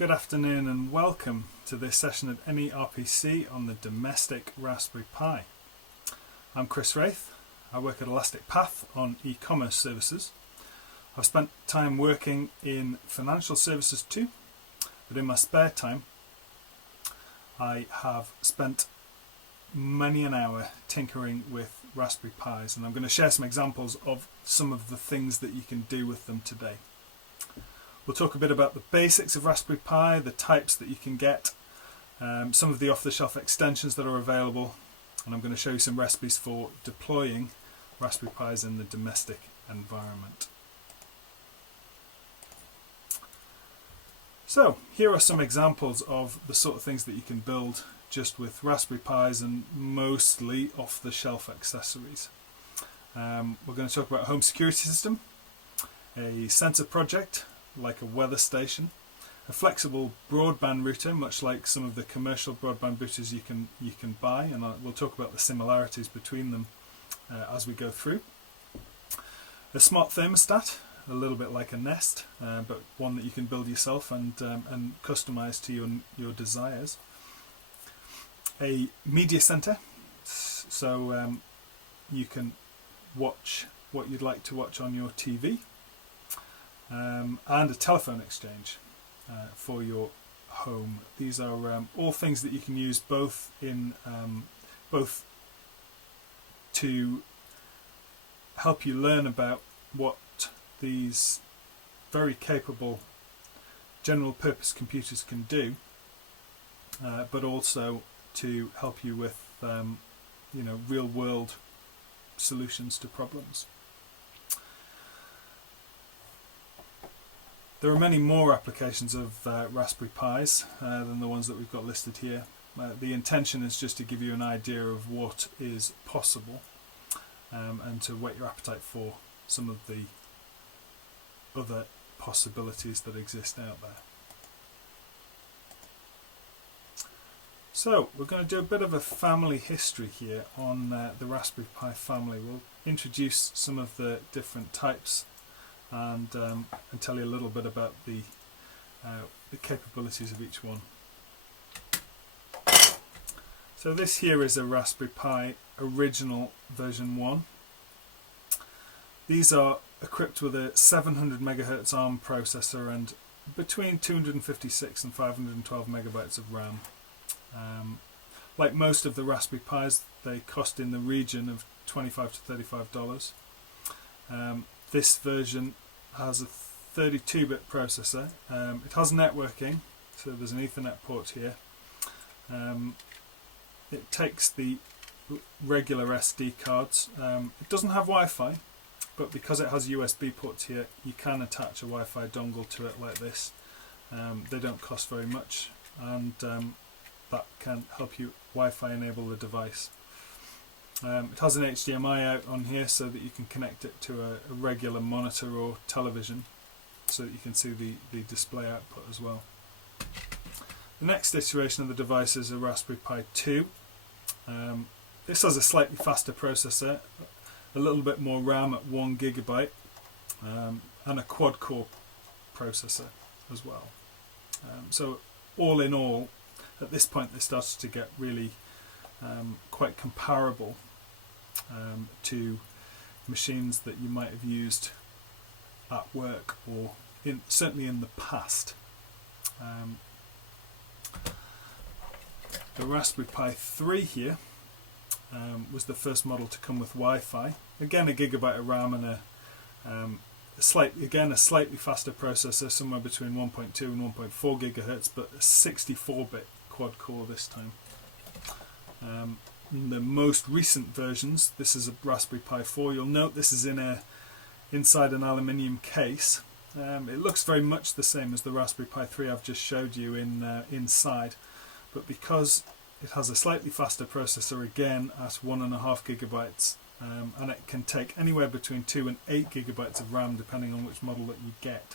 Good afternoon and welcome to this session of NE-RPC on the domestic Raspberry Pi. I'm Wraith. I work at Elastic Path on e-commerce services. I've spent time working in financial services too, but in my spare time I have spent many an hour tinkering with Raspberry Pis, and I'm going to share some examples of some of the things that you can do with them today. We'll talk a bit about the basics of Raspberry Pi, the types that you can get, some of the off-the-shelf extensions that are available, and I'm going to show you some recipes for deploying Raspberry Pis in the domestic environment. So here are some examples of the sort of things that you can build just with Raspberry Pis and mostly off-the-shelf accessories. We're going to talk about a home security system, a sensor project like a weather station, a flexible broadband router, much like some of the commercial broadband routers you can buy, and we'll talk about the similarities between them as we go through. A smart thermostat, a little bit like a Nest, but one that you can build yourself and customize to your desires. A media center, so you can watch what you'd like to watch on your TV. And a telephone exchange for your home. These are all things that you can use both to help you learn about what these very capable general purpose computers can do, but also to help you with real world solutions to problems. There are many more applications of Raspberry Pis than the ones that we've got listed here. The intention is just to give you an idea of what is possible and to whet your appetite for some of the other possibilities that exist out there. So we're going to do a bit of a family history here on the Raspberry Pi family. We'll introduce some of the different types and tell you a little bit about the capabilities of each one. So this here is a Raspberry Pi original version 1. These are equipped with a 700 MHz ARM processor and between 256 and 512 megabytes of RAM. Like most of the Raspberry Pis, they cost in the region of $25 to $35. This version has a 32-bit processor. It has networking, so there's an Ethernet port here. It takes the regular SD cards. It doesn't have Wi-Fi, but because it has USB ports here, you can attach a Wi-Fi dongle to it like this. They don't cost very much, and that can help you Wi-Fi enable the device. It has an HDMI out on here so that you can connect it to a regular monitor or television so that you can see the display output as well. The next iteration of the device is a Raspberry Pi 2. This has a slightly faster processor, a little bit more RAM at 1 GB, and a quad-core processor as well. So all in all, at this point this starts to get really quite comparable to machines that you might have used at work or certainly in the past. The Raspberry Pi 3 here was the first model to come with Wi-Fi. Again, a gigabyte of RAM and a slightly faster processor, somewhere between 1.2 and 1.4 gigahertz, but a 64-bit quad core this time. In the most recent versions, this is a Raspberry Pi 4. You'll note this is inside an aluminium case. It looks very much the same as the Raspberry Pi 3 I've just showed you inside, but because it has a slightly faster processor again at 1.5 gigabytes, and it can take anywhere between 2 and 8 gigabytes of RAM depending on which model that you get.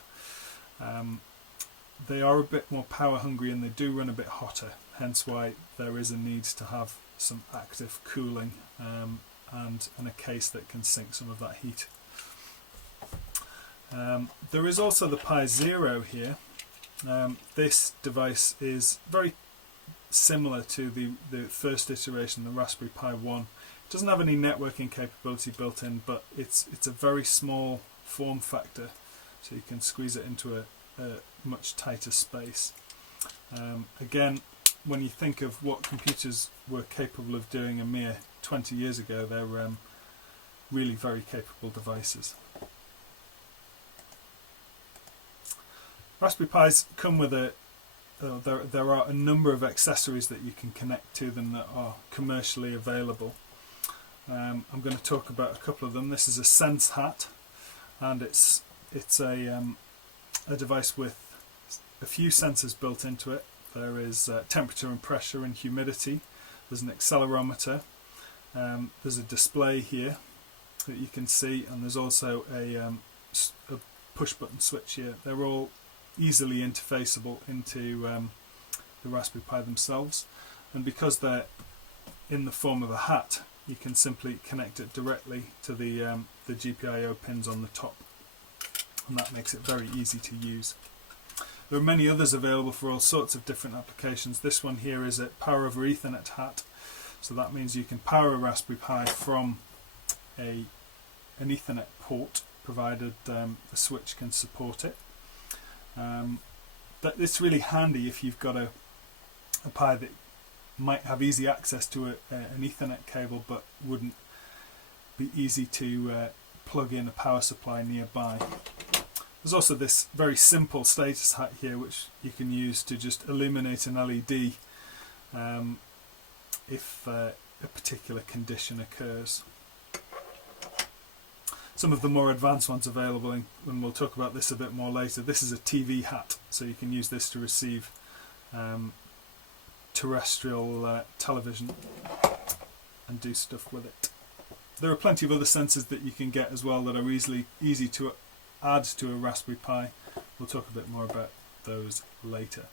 They are a bit more power hungry and they do run a bit hotter, hence why there is a need to have some active cooling and a case that can sink some of that heat. There is also the Pi Zero here, This device is very similar to the first iteration, the Raspberry Pi 1. It doesn't have any networking capability built in, but it's a very small form factor, so you can squeeze it into a much tighter space. Again, when you think of what computers were capable of doing a mere 20 years ago, they're really very capable devices. Raspberry Pis come with there are a number of accessories that you can connect to them that are commercially available. I'm going to talk about a couple of them. This is a Sense hat, and it's a device with a few sensors built into it. There is temperature and pressure and humidity. There's an accelerometer. There's a display here that you can see, and there's also a push button switch here. They're all easily interfaceable into the Raspberry Pi themselves, and because they're in the form of a hat, you can simply connect it directly to the GPIO pins on the top, and that makes it very easy to use. There are many others available for all sorts of different applications. This one here is a Power over Ethernet hat, so that means you can power a Raspberry Pi from an Ethernet port, provided the switch can support it. But it's really handy if you've got a Pi that might have easy access to an Ethernet cable, but wouldn't be easy to plug in a power supply nearby. There's also this very simple status hat here, which you can use to just illuminate an LED if a particular condition occurs. Some of the more advanced ones available, and we'll talk about this a bit more later. This is a TV hat, so you can use this to receive terrestrial television and do stuff with it. There are plenty of other sensors that you can get as well that are easy to add to a Raspberry Pi. We'll talk a bit more about those later.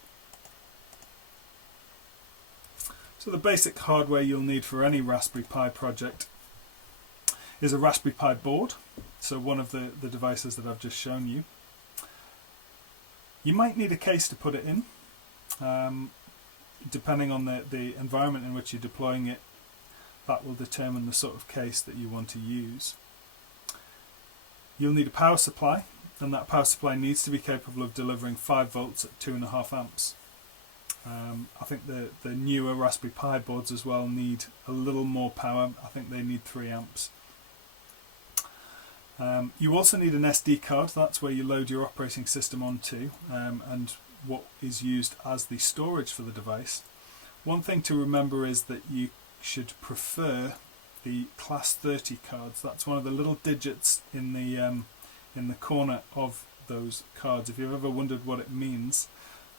So the basic hardware you'll need for any Raspberry Pi project is a Raspberry Pi board, so one of the devices that I've just shown you. You might need a case to put it in, depending on the environment in which you're deploying it. That will determine the sort of case that you want to use. You'll need a power supply, and that power supply needs to be capable of delivering 5 volts at 2.5 amps. I think the newer Raspberry Pi boards as well need a little more power. I think they need 3 amps. You also need an SD card. That's where you load your operating system onto, and what is used as the storage for the device. One thing to remember is that you should prefer the class 30 cards. That's one of the little digits in the corner of those cards. If you've ever wondered what it means,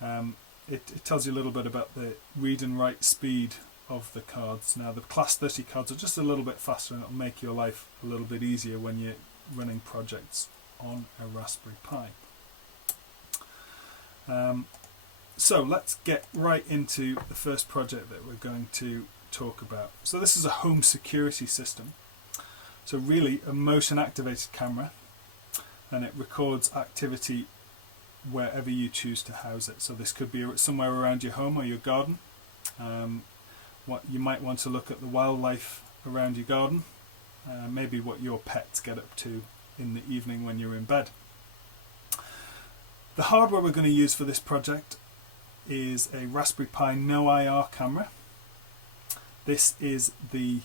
it tells you a little bit about the read and write speed of the cards. Now the class 30 cards are just a little bit faster, and it'll make your life a little bit easier when you're running projects on a Raspberry Pi. So let's get right into the first project that we're going to talk about. So this is a home security system. So really a motion activated camera, and it records activity wherever you choose to house it. So this could be somewhere around your home or your garden. What you might want to look at the wildlife around your garden, maybe what your pets get up to in the evening when you're in bed. The hardware we're going to use for this project is a Raspberry Pi No IR camera. This is the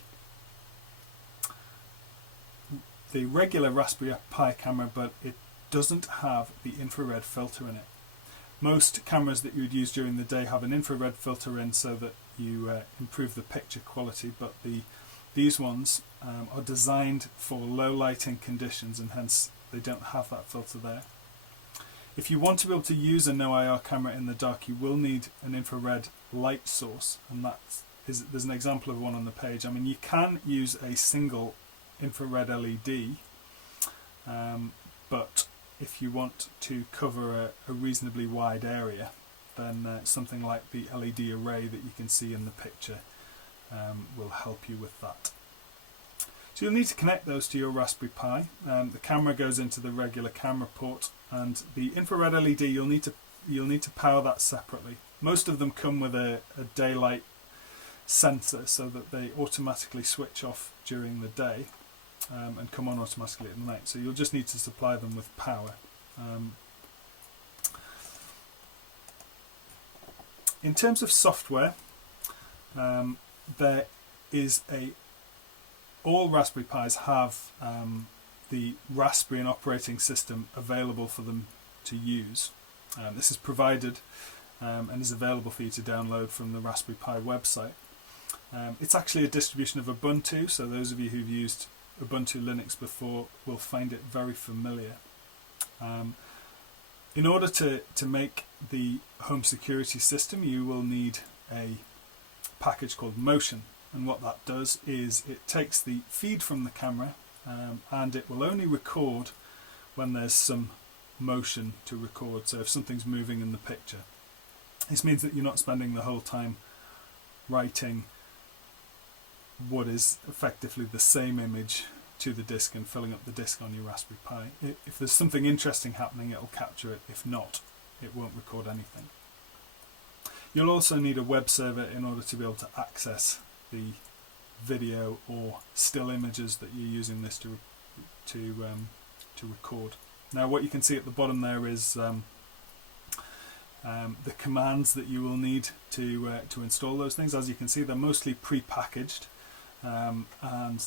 regular Raspberry Pi camera, but it doesn't have the infrared filter in it. Most cameras that you would use during the day have an infrared filter in so that you improve the picture quality, but these ones are designed for low lighting conditions, and hence they don't have that filter there. If you want to be able to use a No IR camera in the dark, you will need an infrared light source, and there's an example of one on the page. I mean, you can use a single infrared LED, but if you want to cover a reasonably wide area, then something like the LED array that you can see in the picture will help you with that. So you'll need to connect those to your Raspberry Pi. The camera goes into the regular camera port, and the infrared LED you'll need to you'll need to power that separately. Most of them come with a daylight sensor so that they automatically switch off during the day and come on automatically at night. So you'll just need to supply them with power. In terms of software, there is all Raspberry Pis have the Raspbian operating system available for them to use. This is provided and is available for you to download from the Raspberry Pi website. It's actually a distribution of Ubuntu, so those of you who've used Ubuntu Linux before will find it very familiar. In order to make the home security system, you will need a package called Motion, and what that does is it takes the feed from the camera and it will only record when there's some motion to record, so if something's moving in the picture. This means that you're not spending the whole time writing what is effectively the same image to the disk and filling up the disk on your Raspberry Pi. If there's something interesting happening, it'll capture it. If not, it won't record anything. You'll also need a web server in order to be able to access the video or still images that you're using this to record. Now, what you can see at the bottom there is the commands that you will need to install those things. As you can see, they're mostly pre-packaged, and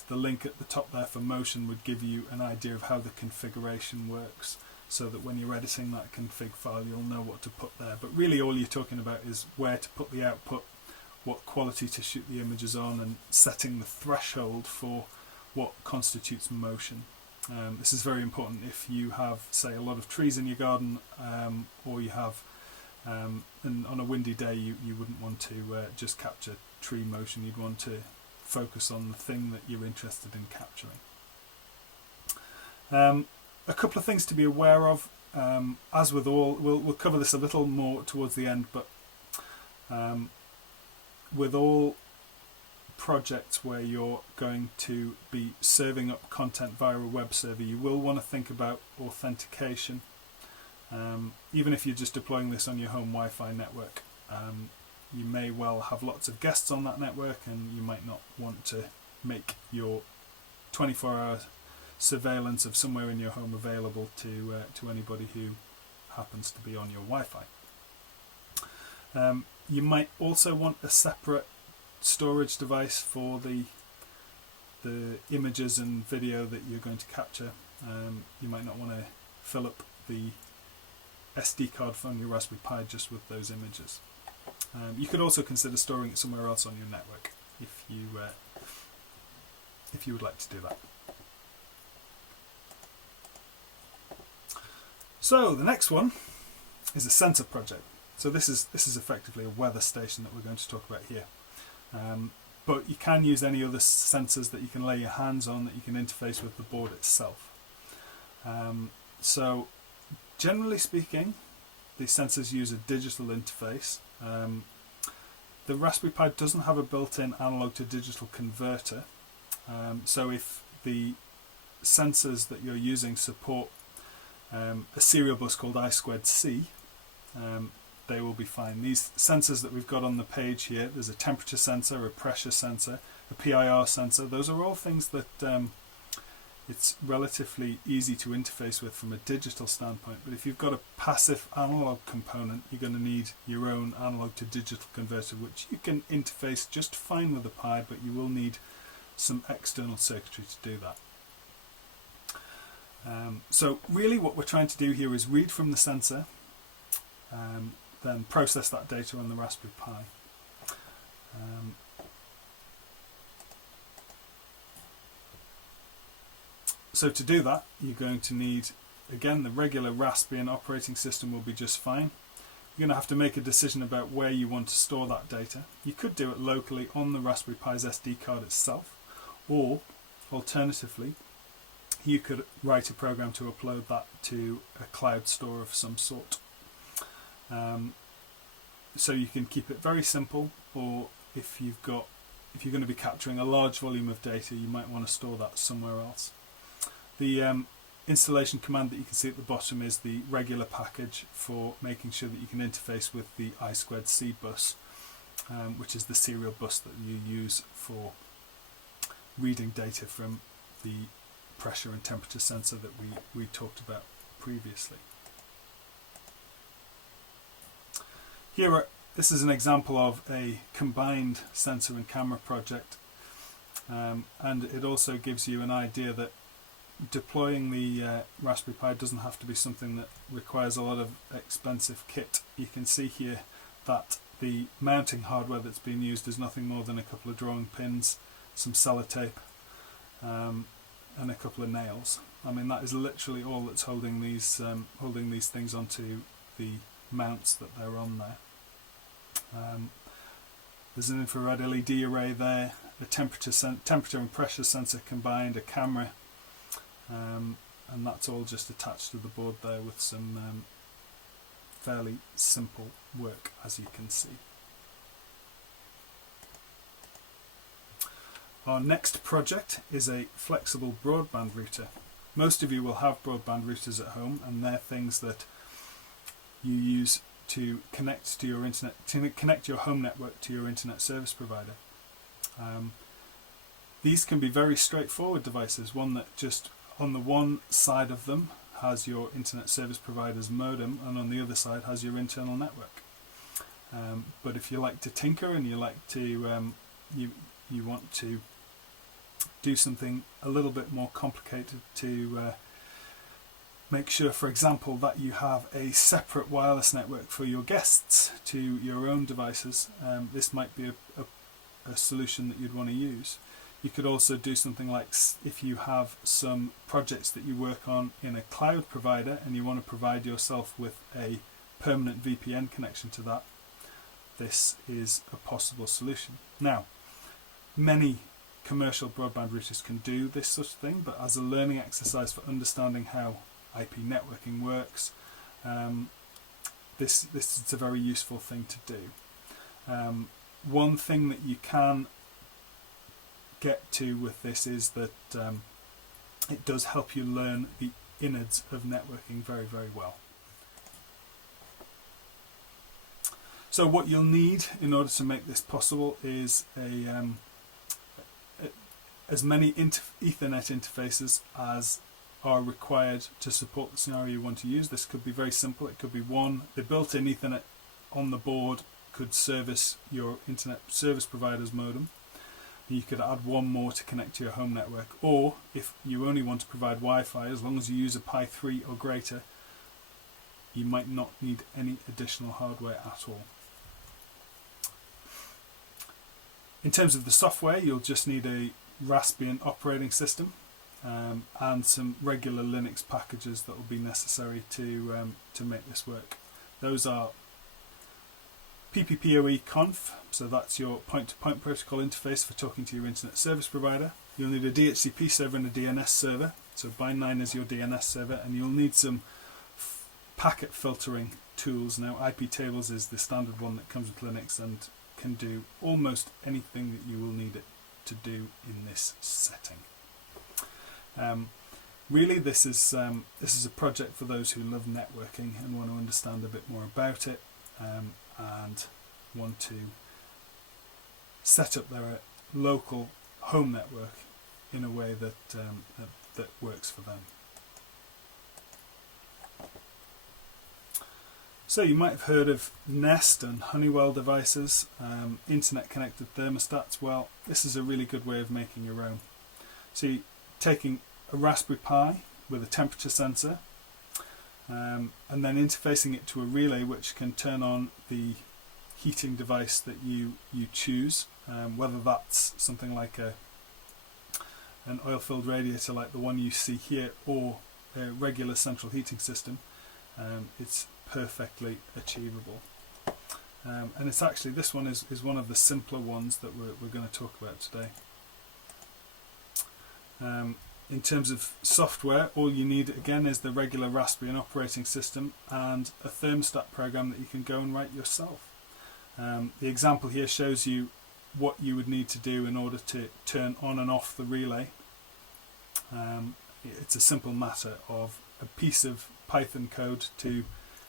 the link at the top there for Motion would give you an idea of how the configuration works, so that when you're editing that config file, you'll know what to put there. But really all you're talking about is where to put the output, what quality to shoot the images on, and setting the threshold for what constitutes motion. This is very important if you have, say, a lot of trees in your garden, or you have, and on a windy day you wouldn't want to just capture tree motion. You'd want to focus on the thing that you're interested in capturing. A couple of things to be aware of, as with all, we'll cover this a little more towards the end, but with all projects where you're going to be serving up content via a web server, you will want to think about authentication. Even if you're just deploying this on your home Wi-Fi network, you may well have lots of guests on that network, and you might not want to make your 24-hour surveillance of somewhere in your home available to anybody who happens to be on your Wi-Fi. You might also want a separate storage device for the images and video that you're going to capture. You might not want to fill up the SD card from your Raspberry Pi just with those images. You could also consider storing it somewhere else on your network if you would like to do that. So the next one is a sensor project. So this is effectively a weather station that we're going to talk about here. But you can use any other sensors that you can lay your hands on that you can interface with the board itself. So generally speaking, these sensors use a digital interface. The Raspberry Pi doesn't have a built-in analog to digital converter. So if the sensors that you're using support a serial bus called I2C, they will be fine. These sensors that we've got on the page here, there's a temperature sensor, a pressure sensor, a PIR sensor. Those are all things that it's relatively easy to interface with from a digital standpoint. But if you've got a passive analog component, you're going to need your own analog to digital converter, which you can interface just fine with the Pi, but you will need some external circuitry to do that. So really what we're trying to do here is read from the sensor, then process that data on the Raspberry Pi. So to do that, you're going to need, again, the regular Raspbian operating system will be just fine. You're going to have to make a decision about where you want to store that data. You could do it locally on the Raspberry Pi's SD card itself, or alternatively, you could write a program to upload that to a cloud store of some sort. So you can keep it very simple, or if you're going to be capturing a large volume of data, you might want to store that somewhere else. The installation command that you can see at the bottom is the regular package for making sure that you can interface with the I2C bus, which is the serial bus that you use for reading data from the pressure and temperature sensor that we talked about previously. This is an example of a combined sensor and camera project, and it also gives you an idea that deploying the Raspberry Pi doesn't have to be something that requires a lot of expensive kit. You can see here that the mounting hardware that's being used is nothing more than a couple of drawing pins, some sellotape, and a couple of nails. I mean, that is literally all that's holding these things onto the mounts that they're on there. There's an infrared LED array there, a temperature and pressure sensor combined, a camera, and that's all just attached to the board there with some fairly simple work, as you can see. Our next project is a flexible broadband router. Most of you will have broadband routers at home, and they're things that you use to connect to your internet, to connect your home network to your internet service provider. These can be very straightforward devices, one that just on the one side of them has your internet service provider's modem, and on the other side has your internal network. But if you like to tinker and you like to you want to do something a little bit more complicated to make sure, for example, that you have a separate wireless network for your guests to your own devices, this might be a solution that you'd want to use. You could also do something like, if you have some projects that you work on in a cloud provider and you want to provide yourself with a permanent VPN connection to that, this is a possible solution. Now, many commercial broadband routers can do this sort of thing, but as a learning exercise for understanding how IP networking works, this is a very useful thing to do. One thing that you can get to with this is that it does help you learn the innards of networking very, very well. So what you'll need in order to make this possible is as many Ethernet interfaces as are required to support the scenario you want to use. This could be very simple. It could be the built-in Ethernet on the board could service your internet service provider's modem. You could add one more to connect to your home network, or if you only want to provide Wi-Fi, as long as you use a Pi 3 or greater, you might not need any additional hardware at all. In terms of the software, you'll just need a Raspbian operating system and some regular Linux packages that will be necessary to make this work. Those are PPPoE-conf, so that's your point-to-point protocol interface for talking to your internet service provider. You'll need a DHCP server and a DNS server, so Bind9 is your DNS server, and you'll need some packet filtering tools. Now, IP tables is the standard one that comes with Linux and can do almost anything that you will need it to do in this setting. Really, this is a project for those who love networking and want to understand a bit more about it, and want to set up their local home network in a way that that works for them. So you might have heard of Nest and Honeywell devices, internet connected thermostats. Well, this is a really good way of making your own. So you're taking a Raspberry Pi with a temperature sensor, and then interfacing it to a relay which can turn on the heating device that you choose, whether that's something like an oil-filled radiator like the one you see here, or a regular central heating system. It's perfectly achievable, and it's actually, this one is one of the simpler ones that we're going to talk about today. In terms of software, all you need again is the regular Raspbian operating system and a thermostat program that you can go and write yourself. The example here shows you what you would need to do in order to turn on and off the relay. it's a simple matter of a piece of Python code to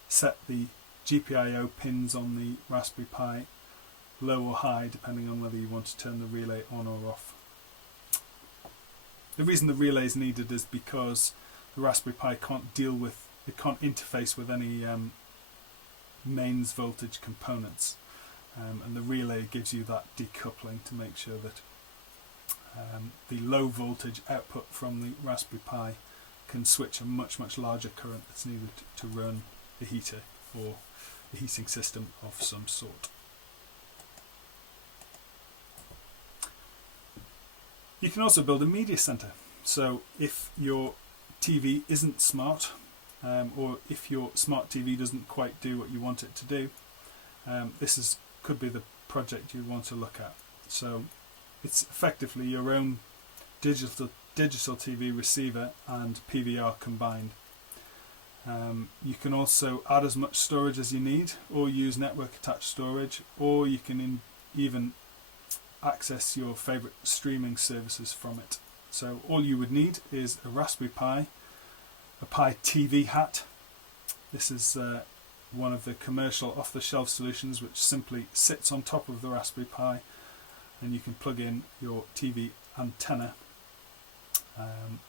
set the GPIO pins on the Raspberry Pi low or high, depending on whether you want to turn the relay on or off. The reason the relay is needed is because the Raspberry Pi can't interface with any mains voltage components, and the relay gives you that decoupling to make sure that the low voltage output from the Raspberry Pi can switch a much larger current that's needed to run a heater or a heating system of some sort. You can also build a media center. So if your TV isn't smart, or if your smart TV doesn't quite do what you want it to do, this could be the project you want to look at. So it's effectively your own digital TV receiver and PVR combined. You can also add as much storage as you need, or use network attached storage, or you can even access your favorite streaming services from it. So all you would need is a Raspberry Pi, a Pi TV hat. This is one of the commercial off-the-shelf solutions which simply sits on top of the Raspberry Pi, and you can plug in your TV antenna,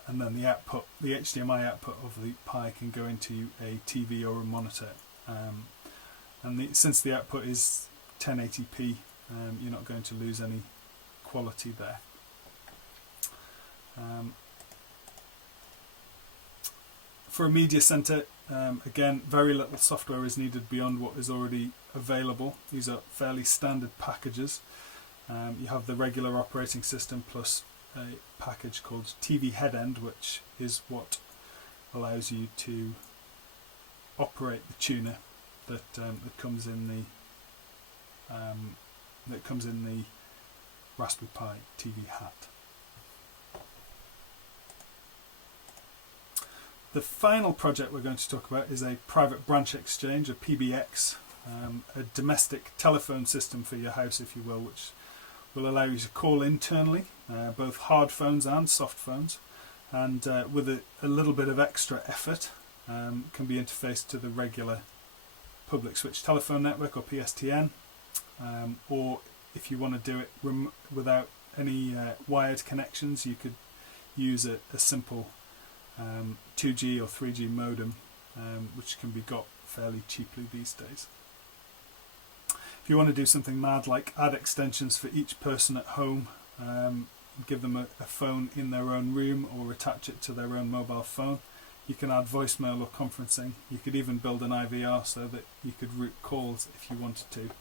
and then the HDMI output of the Pi can go into a TV or a monitor. Since the output is 1080p, you're not going to lose any quality there. For a media center, again, very little software is needed beyond what is already available. These are fairly standard packages. You have the regular operating system plus a package called TV Headend, which is what allows you to operate the tuner that comes in the Raspberry Pi TV hat. The final project we're going to talk about is a private branch exchange, a PBX, a domestic telephone system for your house, if you will, which will allow you to call internally, both hard phones and soft phones, and with a little bit of extra effort can be interfaced to the regular public switch telephone network, or PSTN, or if you want to do it without any wired connections, you could use a simple 2G or 3G modem, which can be got fairly cheaply these days. If you want to do something mad like add extensions for each person at home, give them a phone in their own room or attach it to their own mobile phone, you can add voicemail or conferencing. You could even build an IVR so that you could route calls if you wanted to.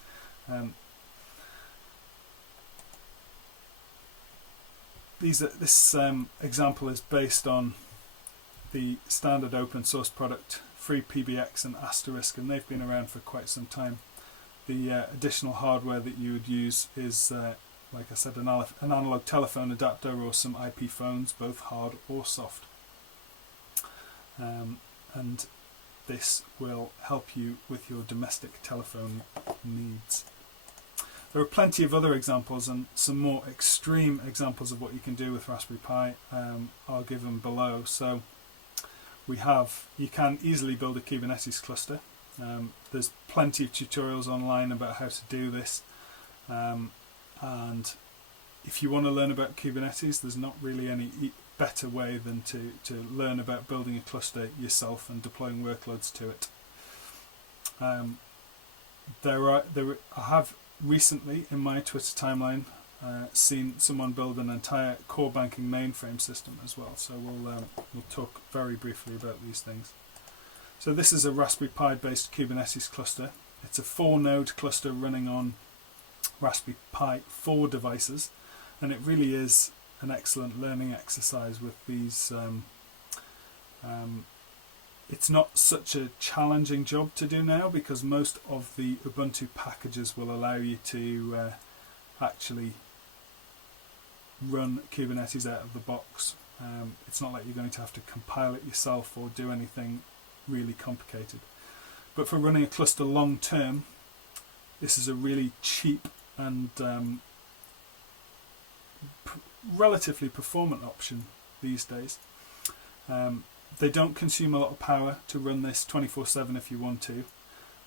This example is based on the standard open source product FreePBX and Asterisk, and they've been around for quite some time. The additional hardware that you would use is, like I said, an analog telephone adapter or some IP phones, both hard or soft. And this will help you with your domestic telephone needs. There are plenty of other examples, and some more extreme examples of what you can do with Raspberry Pi are given below. So you can easily build a Kubernetes cluster. There's plenty of tutorials online about how to do this, and if you want to learn about Kubernetes, there's not really any better way than to learn about building a cluster yourself and deploying workloads to it. I have recently in my Twitter timeline seen someone build an entire core banking mainframe system as well, so we'll talk very briefly about these things. So this is a Raspberry Pi based Kubernetes cluster. It's a 4-node cluster running on Raspberry Pi 4 devices, and it really is an excellent learning exercise with these. It's not such a challenging job to do now, because most of the Ubuntu packages will allow you to actually run Kubernetes out of the box. It's not like you're going to have to compile it yourself or do anything really complicated. But for running a cluster long term, this is a really cheap and relatively performant option these days. They don't consume a lot of power to run this 24/7 if you want to,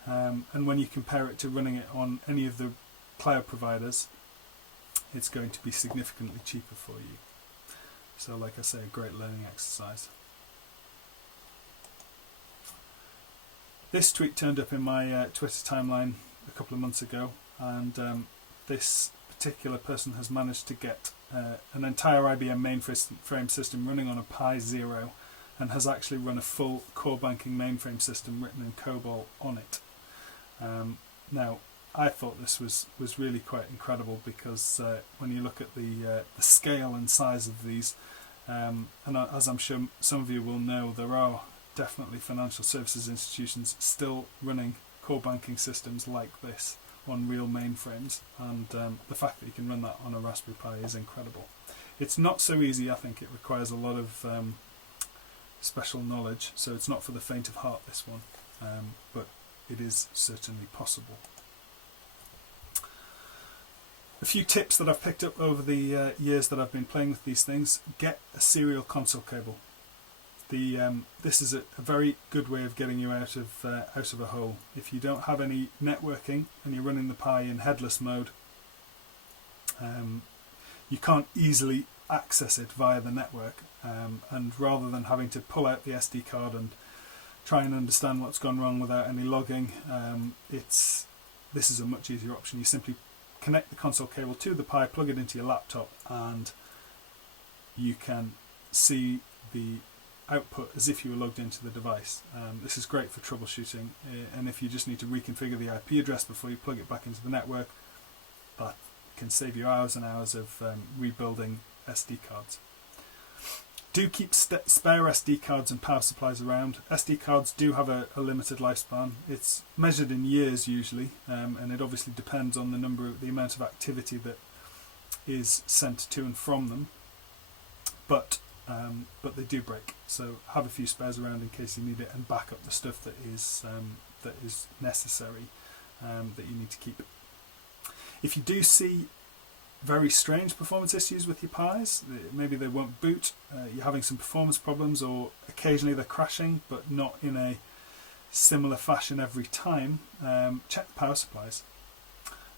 and when you compare it to running it on any of the cloud providers, it's going to be significantly cheaper for you. So like I say, a great learning exercise. This tweet turned up in my Twitter timeline a couple of months ago, and this particular person has managed to get an entire IBM mainframe system running on a Pi 0, and has actually run a full core banking mainframe system written in COBOL on it. Now, I thought this was really quite incredible, because when you look at the scale and size of these, and as I'm sure some of you will know, there are definitely financial services institutions still running core banking systems like this on real mainframes, and the fact that you can run that on a Raspberry Pi is incredible. It's not so easy. I think it requires a lot of special knowledge, so it's not for the faint of heart, this one, but it is certainly possible. A few tips that I've picked up over the years that I've been playing with these things: get a serial console cable. This is a very good way of getting you out of a hole. If you don't have any networking and you're running the Pi in headless mode, you can't easily access it via the network, and rather than having to pull out the SD card and try and understand what's gone wrong without any logging, this is a much easier option. You simply connect the console cable to the Pi, plug it into your laptop, and you can see the output as if you were logged into the device. This is great for troubleshooting, and if you just need to reconfigure the IP address before you plug it back into the network, that can save you hours and hours of rebuilding SD cards. Do keep spare SD cards and power supplies around. SD cards do have a limited lifespan. It's measured in years usually, and it obviously depends on the amount of activity that is sent to and from them. But they do break, so have a few spares around in case you need it, and back up the stuff that is necessary, that you need to keep. If you do see very strange performance issues with your Pis, maybe they won't boot, you're having some performance problems, or occasionally they're crashing, but not in a similar fashion every time, check the power supplies.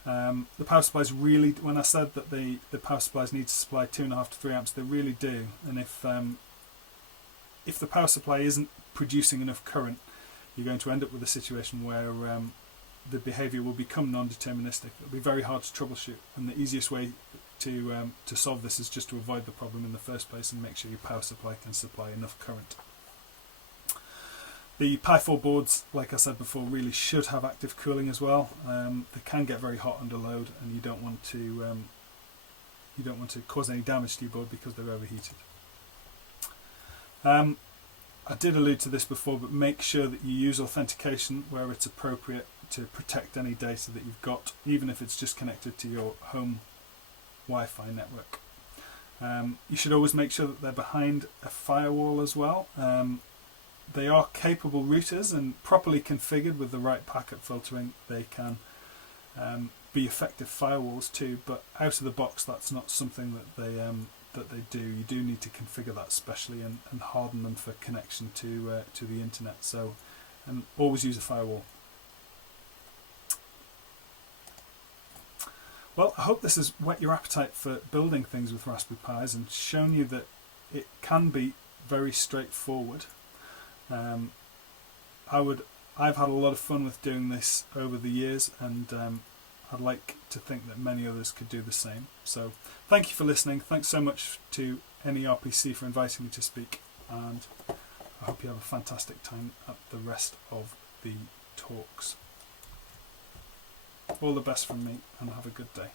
The power supplies really, when I said that the power supplies need to supply 2.5 to 3 amps, they really do. And if the power supply isn't producing enough current, you're going to end up with a situation where the behaviour will become non-deterministic. It'll be very hard to troubleshoot, and the easiest way to solve this is just to avoid the problem in the first place and make sure your power supply can supply enough current. The Pi 4 boards, like I said before, really should have active cooling as well. They can get very hot under load, and you don't want to cause any damage to your board because they're overheated. I did allude to this before, but make sure that you use authentication where it's appropriate to protect any data that you've got, even if it's just connected to your home Wi-Fi network. You should always make sure that they're behind a firewall as well. They are capable routers, and properly configured with the right packet filtering, they can be effective firewalls too, but out of the box that's not something that they do. You do need to configure that specially and harden them for connection to the internet. So always use a firewall. Well, I hope this has whet your appetite for building things with Raspberry Pis and shown you that it can be very straightforward. I've had a lot of fun with doing this over the years, and I'd like to think that many others could do the same. So thank you for listening. Thanks so much to NE-RPC for inviting me to speak, and I hope you have a fantastic time at the rest of the talks. All the best from me, and have a good day.